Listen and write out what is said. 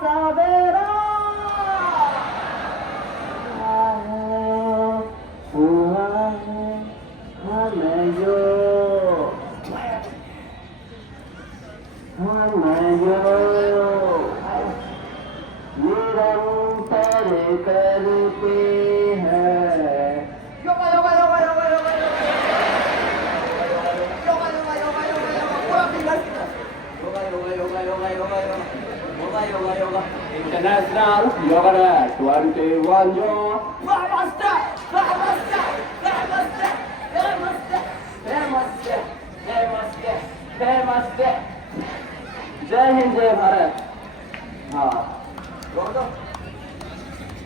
सवेरा हुआ है हमें जो निरंतर करते हैं योगा योगा योगा योगा योगा योगा योगा योगा योगा पूरा finger yoga yoga yoga yoga yoga yoga yoga yoga international yoga day 21 yo namaste namaste namaste namaste namaste namaste namaste जय हिंद जय भारत हाँ